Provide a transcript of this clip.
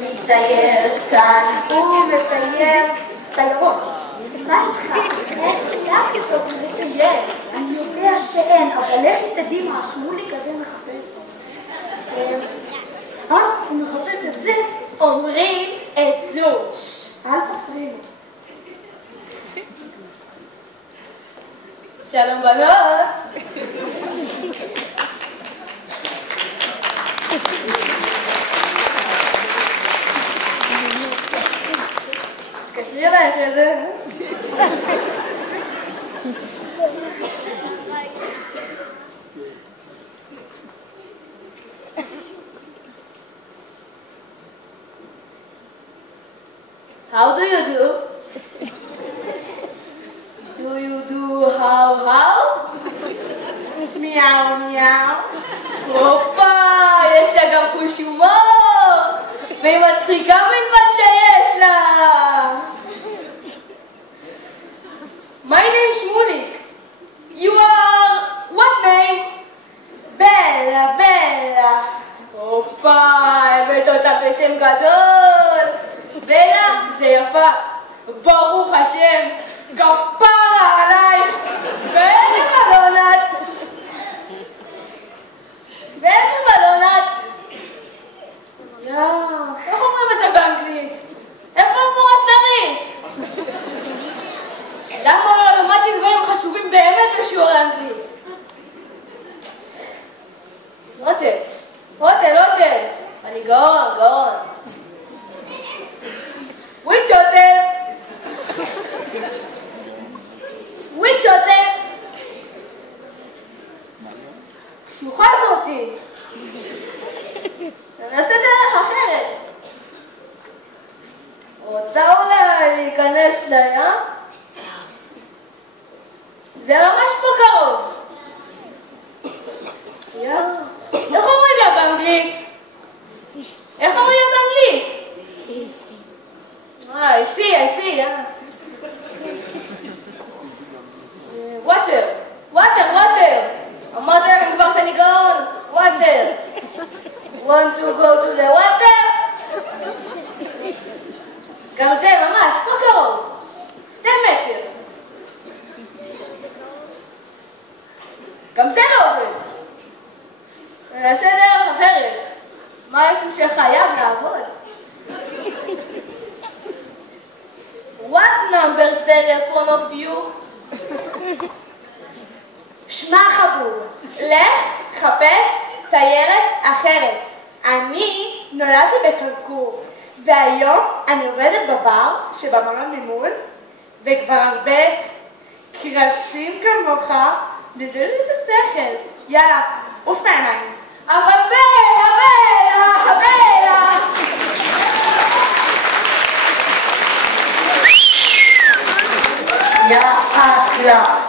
מטייל כאן ומטייל טיירות. מה איתך? איך פתאום מטייל? אני יודע שאין, אבל איך תדעי מה שמולי כזה מחפש? הוא מחפש את זה? אומרים את זו. אל תפריעו. שלום בנות. קשרי לך את זה. How do you do? Do you do how? מיאו מיאו. הופה, יש לה גם חוש הומור. והיא מצחיקה מלבד שיש לה. My name Shmulik. You are what name? Bella, Bella. הופה, הבאת אותה בשם גדול. בלה זה יפה, ברוך השם, כפרה עלייך. באיזה מלון את? באיזה מלון את? איך אומרים את זה באנגלית? איפה המורסרית? למה לא למדתי דברים חשובים באמת בשיעורי אנגלית? רוטל, אני גאון. Which hotel? שלוחה זאתי. ננסה דרך אחרת. רוצה אולי להיכנס לים? זה ממש פה קרוב. איך אומרים לה באנגלית? I see, yeah. Water. Mother and כבר שאני גאון. Water. Want to go to the water? גם זה ממש, פה קרוב. 2 מטר. גם זה לא עובד. נעשה דרך אחרת. משהו שחייב לעבוד. What number telephone of you? שמע חבור, לך חפש תיירת אחרת. אני נולדתי בקרקור, והיום אני עובדת בבר שבמלון ממול, וכבר הרבה קרשים כמוך נזרו לי את השכל. יאללה, עוף מעיניים. אבל בלה! יא אחלה.